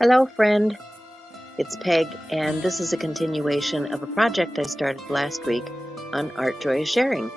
Hello, friend. It's Peg, and this is a continuation of a project I started last week on Art Joy is Sharing.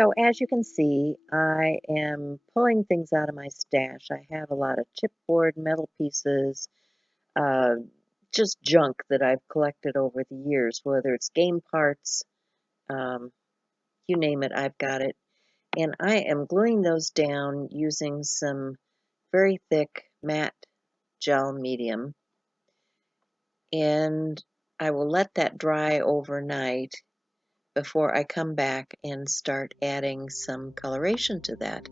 So, as you can see, I am pulling things out of my stash. I have a lot of chipboard, metal pieces, uh, just junk that I've collected over the years, whether it's game parts, um, you name it, I've got it. And I am gluing those down using some very thick matte gel medium. And I will let that dry overnight before I come back and start adding some coloration to that.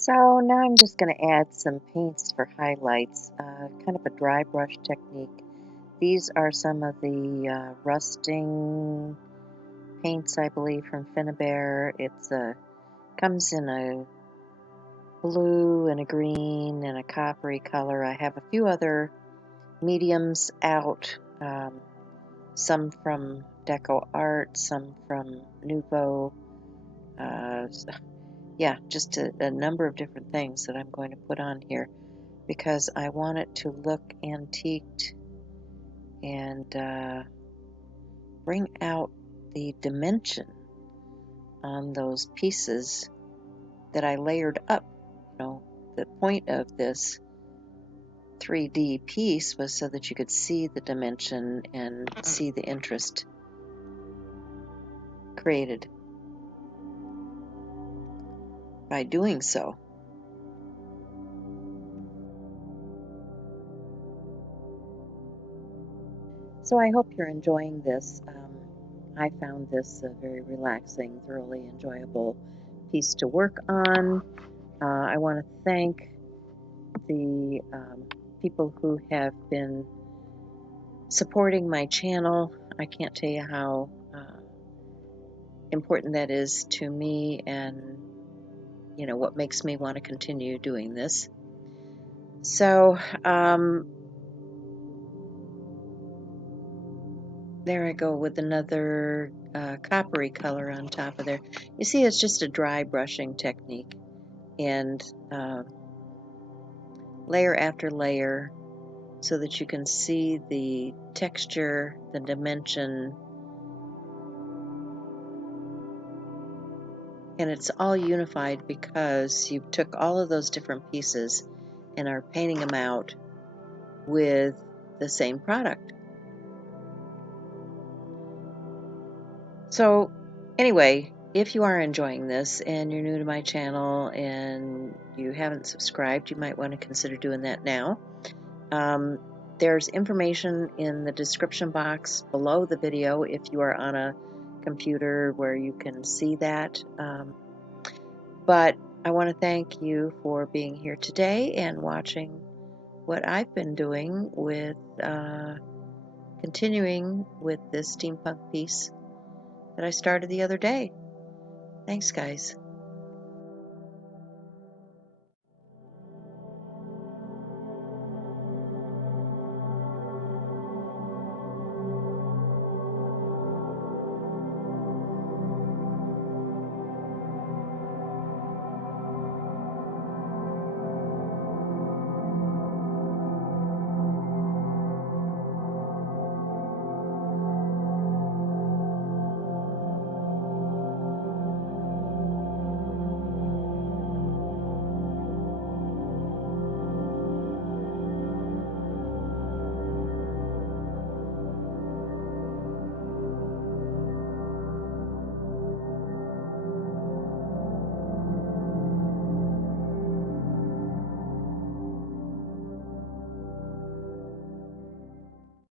So now I'm just going to add some paints for highlights, kind of a dry brush technique. These are some of the rusting paints, I believe, from Finnabair. It comes in a blue and a green and a coppery color. I have a few other mediums out, some from Deco Art, some from Nouveau. Yeah, just a number of different things that I'm going to put on here because I want it to look antiqued and bring out the dimension on those pieces that I layered up. You know, the point of this 3D piece was so that you could see the dimension and see the interest created by doing so. So I hope you're enjoying this. I found this a very relaxing, thoroughly enjoyable piece to work on. I want to thank the people who have been supporting my channel. I can't tell you how important that is to me, and you know what makes me want to continue doing this. So there I go with another coppery color on top of there. You see, it's just a dry brushing technique, and layer after layer so that you can see the texture, the dimension, and it's all unified because you took all of those different pieces and are painting them out with the same product. So anyway, if you are enjoying this and you're new to my channel and you haven't subscribed, you might want to consider doing that now. There's information in the description box below the video if you are on a computer where you can see that. But I want to thank you for being here today and watching what I've been doing with continuing with this steampunk piece that I started the other day. Thanks, guys.